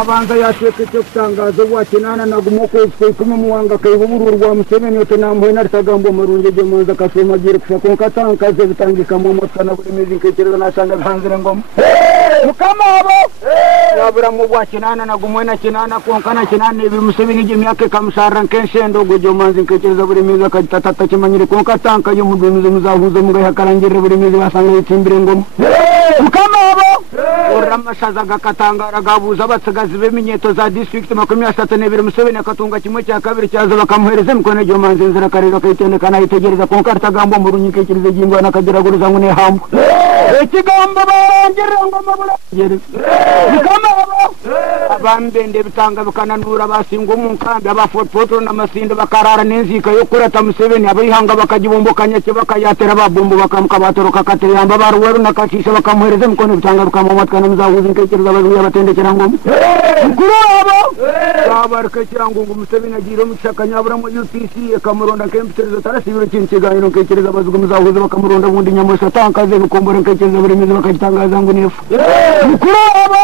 abanza yateka icyo gutangaza wakinana naguma kwezi kumwe muwanga kayiburu rwa Museveni yote namwe naritagambo marunge je manza kasomagire kushaka katankaze bitangika mu mutwe na buri mezi nkekereza nasanga hanzire ngoma mukama abo yabura mu wakinana nagumwe na kinana konkana kinana ibi Museveni je myake kamusarra nkensendo gojo manzi nkekereza buri mezi akatatata kimanyire konkatanka yo mudumize muzahuza mu gahakarangire buri mezi basanga itimbire ngoma mukama abo uramashaza gakatangara gabuza batsagazi beminyeto za district 32 Museveni akatunga kimwe cya kabiri cyaza bakamuhereza mukone jo manzi nzira karero kayitende kana itegereza konkarta gambo mu runyike kirize jingwa nakagera guruza ngune hambo ekigambo barangira ngo mabura mukama abo abambende bitanga bikananura basingo mu nkambi abafoto n'amasindo bakarara nenzika yo kurata Museveni abayihanga bakajibombokanya cyo bakayatera babombo bakamukabatoroka kateramba baruweru nakashisha bakamuhereza mukone bitanga bikamumatkana muzahuza nkekereza bazuya batendekera ngo mukuru abo babarka cyango ngo Museveni agire mushakanya abura mu UPC akamuronda kempitereza tarasibira kintu kiganiro nkekereza bazuga muzahuza bakamuronda bundi nyamosha tankaze bikombora nkekereza buri meze bakagitangaza ngo nefu mukuru abo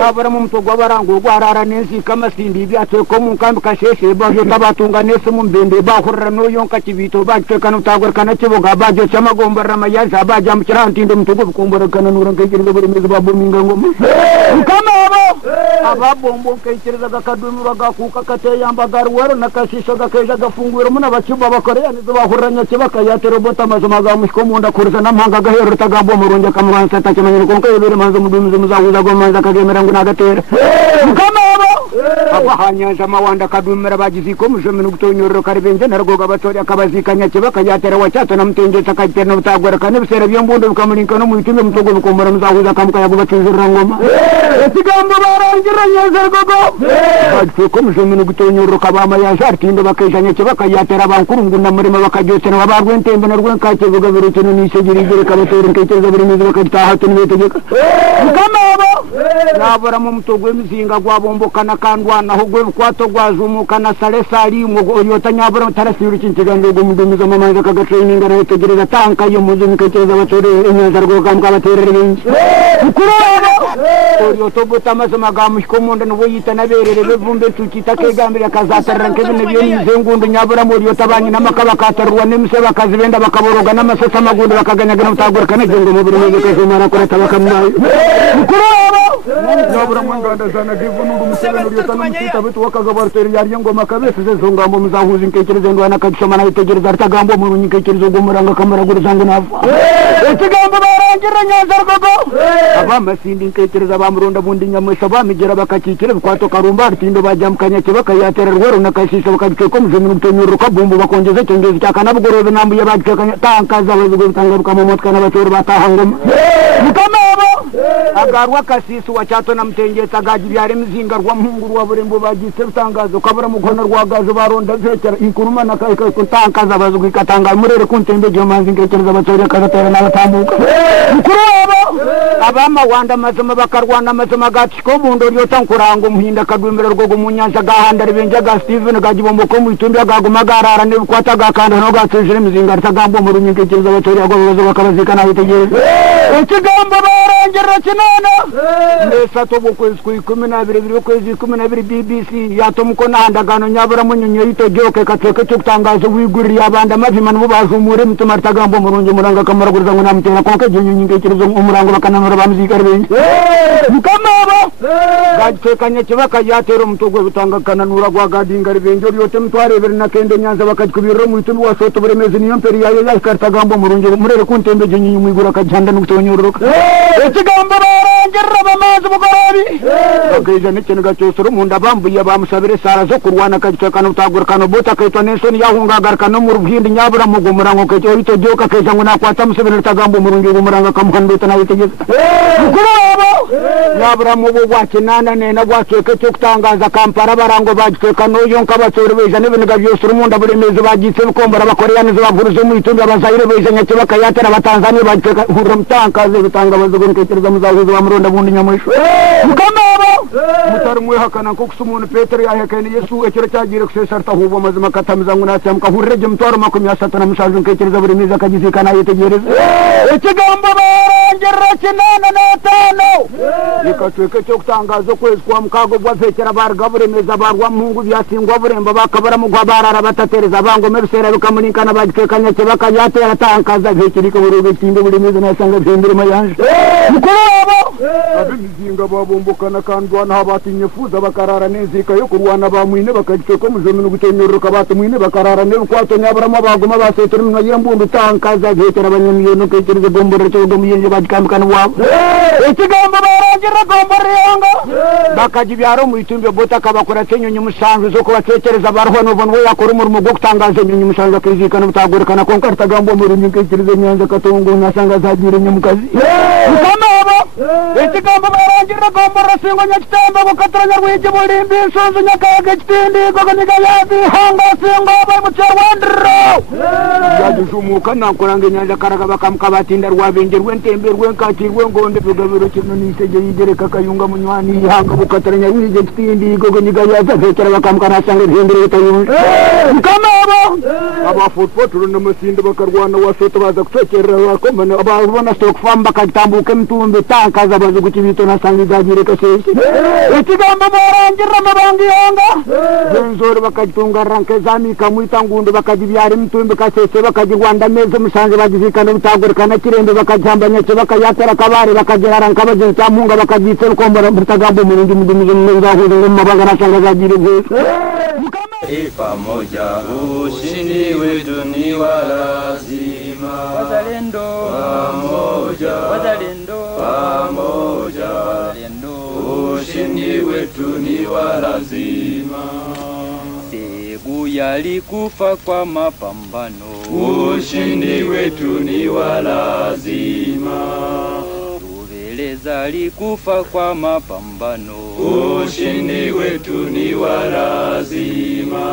yabura mu mutogwa barango gwarara nezi kamasindi ibyatwe ko mu kambi kasheshe bajo tabatunga nese mu mbende bakorera no yonka kibito bakekana utagorkana kiboga bajo cyamagombara mayaza baja mu kirantindo mutogo bikombora kana nura nkekereza buri meze babuminga ngo mukama abo ababombo nkekereza gakadumura gakuka kateyambagara waro nakashisha gakeja gafungura muna bacyumba bakoreya nizo bahuranya kibaka yatero bota mazuma ga mushko munda kurza namhanga gahero tagambo murunja kamwansa takimanyiro konka yebere manzo mudumize muzahuza go manza kagemera ngo nagatera mukama abo abahanyanja mawanda kadumera bagiziko mujomene gutonyorero karibenje nargoga batori akabazikanya kibaka yatera wachato namtenje takajterno butagora kane bisere byombundo bikamulinka no muyitumbe mutogo bikombora muzahuza kamukaya bubatuzira ngoma ekigambo barangira nyazergogo ko mujomene gutonyorero kabama yashartindo bakejanye kibaka yatera bankurungu namurima bakajotera wabarwentembe narwenkake buga birutino nisegirigere kabatori nkekeza buri meze bakataha tunetegeka mukama abo nabura mu mutogwe mizinga gwabombokana kandwana hugwe kwato gwazumukana salesali mu yota nyabura tarasibira kintigande go mudumiza mamanza kagatraining arategereza tanka yo muzi nkekeza batore enyanza rwoga mkabaterere binji mukuru abo yoto butamaza magamushko munda no yita naberere bevumbe tukita kegambira kazatarra nkebine byo nizengundu nyabura mu yota banyi namakaba katarwa nemse bakazibenda bakaboroga namasasa magundu bakaganyagana utagora kana gengo mu buri meze kazimana kureta bakamnayo mukuru abo nabura mwanganda sana divunungu Museveni yota n'umutita bitu wakagabarteri yari ngo makabese zongambo muzahuza nkekereza ndwana kadusoma na itegereza artagambo mu nkekereza go muranga kamera guruzango nafa ekigambo barangira nyanza rgogo abamasindi nkekereza bamuronda bundi nyamwesa bamigera bakakikira kwato karumba artindo bajamkanya kibaka yatera rwero nakashisha bakabikeko mujomene gutonyorero kabombo bakongeza cyongeza cyakana bugorobe nambuye bakekanya tankaza bazugo tangaruka mu mutwe n'abatori batahangoma mukama abo agarwa kasisi wachato namtengeza gaji byare mzinga rwa mhungu rwa burembo bagise butangazo kabura mugona rwa gazo baronda zekera inkuruma nakaika kutankaza bazugo ikatanga murere kuntembe je manzi ngekereza batori karatera n'abatambuka mukuru abo abama wanda mazama bakarwana mazama gatiko mundo ryo tankurango muhinda kadwemera rwo mu nyanza gahanda ribenja ga Steven gajibombo ko mu itumbi agaguma garara ne kwata gakanda no gatujire mzinga ritagambo mu runyike kinza batori agobazo bakabazikana bitegereza ekigambo barangira kinana ndesa to bokwezi ku 12 kwezi 12 BBC yatomuko nandagano nyabura munyonyo yito joke kateke cyutangazo wigurira abanda mavimana bo bazumure mutuma ritagambo murunje muranga kamara guruza ngo namutera konke jenyo nyingekerezo umurango bakananura bamuzikara benshi mukama abo gatekanya kibaka yatero mutogwe butanga kananura gwa gadinga ribenjo yote mutware bere nakende nyanza bakakubira mu itumbi wasoto buremezi niyo mperi yayo yakartagambo murunje murere kuntembe jenyo mwigura kajanda nukutonyororoka ekigambo barangira bamazi bugarabi bageje n'ekintu gacyosoro munda bambuye bamusabire sara zo kurwana kajikana utagurukana bota kaitwa Nelson yahungagarukana mu rubhindi nyabura mugumura ngo kecyo ito joka keja ngo nakwata Museveni tagambo murungi gumuranga kamuhandota nawe tegeza mukuru abo nyabura mu bwakinana nena gwakeke cyo kutangaza Kampala barango bagikeka no yonka batsore beje n'ibintu gabyosoro munda buremeze bagitse bukombora bakoreyane zo bavuruze mu itumbi abazayire beje nyakibaka yatera abatanzania bagikeka hurumtankaze bitanga bazugo nkekereza muzahuza bamuronda bundi nyamwisho mukama abo mutar mwe hakana ko kusumun Peter ya hakani Yesu ekira cyagire kusesarta hubo mazima katamiza nguna cyamka hurreje mutwaro makumi asatana musajun kekiriza buri miza kagize kana yetegereza ekigamba barangera kinana natano ikatweke cyo kutangazo kwezi kwa mukago bwa fekera bargabure meza barwa mungu byasingwa buremba bakabara mu gwabarara batatereza bango mebisera bikamunikana bagikekanya cyebaka yatera tankaza vekiriko buri bitinde buri miza nasanga byendere mayanje mukorabo abizinga babombokana kandwana habatinye fuza bakarara nezika yo kurwana bamwine bakagikeko mujome no gutenyeruka batumwine bakarara ne kwato nyabarama bagoma basetera mu yambundu tankaza vekera abanyamiyo kekiriza bombore cyo gomuyenje bagikamukana wabo ekigamba barangira gombore yanga bakajibyaro mu itumbe bota kabakora tenyonye musanzu zo kubatekereza barho no bonwe yakora umurimo gwo kutangaza nyonye musanzu akizikana butagurikana konkarta gambo muri nyikekiriza nyanza katongo nasanga zagire nyamukazi mukamabo ekigamba barangira gombore singo nyakitemba bukatranya rwije bulimbi sonzo nyakaga kitindi goganiga yabi hanga singo bayi mucyarwandro yadujumuka nakoranga nyanza karaga bakamkabatinda rwabengerwe ntemberwe nkakirwe ngonde bugabiro kinoni sege yigereka kayunga munywani hanga bukatranya rwije kitindi goganiga yaza fekera bakamkana sanga hendere bitayunje mukamabo aba football n'amasinde bakarwana wasoto baza kutekera bakomana ababona stock farm bakatambuka mtumbe tankaza bazugu kibito nasanga izagire kasese ekigamba barangira mabangi yanga benzoro bakatunga ranke zami kamwita ngundo bakajibyara mtumbe kasese bakajirwanda meze musanze bagizikana butagurikana kirende bakajambanya cyo bakayatera kabare bakagera ranka baje cyamunga bakagitse ukombara mutagambo murundi mudumuze mwahuze mabanga nasanga zagire bwese pamoja ushindi wetu ni lazima wazalendo pamoja wazalendo pamoja wazalendo ushindi wetu ni lazima Segu yalikufa kwa mapambano ushindi wetu ni lazima Tubeleza alikufa kwa mapambano ushindi wetu ni lazima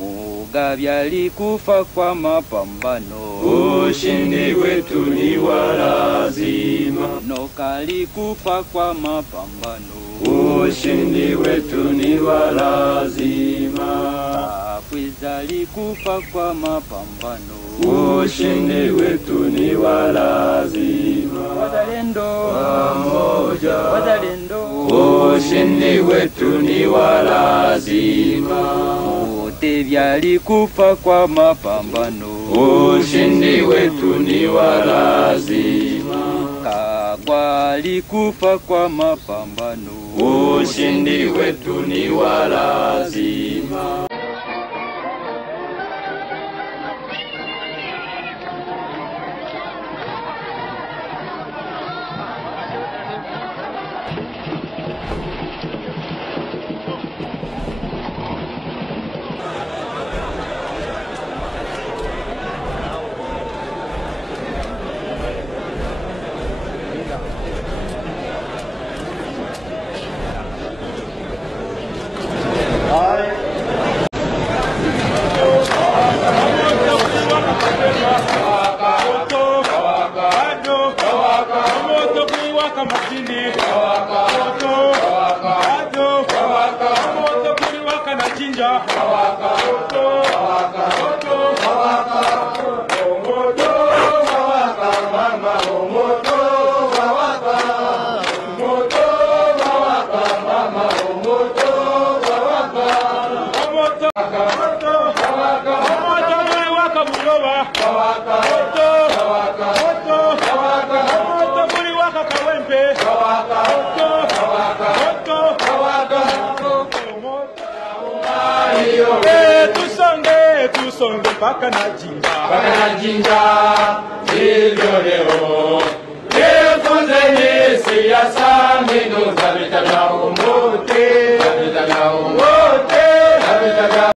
Mugabe alikufa kwa mapambano ushindi wetu ni lazima Noka alikufa kwa mapambano ushindi wetu ni lazima Kwiza alikufa kwa mapambano ushindi wetu ni lazima wazalendo pamoja wazalendo ushindi wetu ni lazima Mutebi alikufa kwa mapambano ushindi wetu ni lazima Kagwa alikufa kwa mapambano ushindi wetu ni lazima Baka na jinja hivyo leo Nifunzeni siasa mbinu za vita vya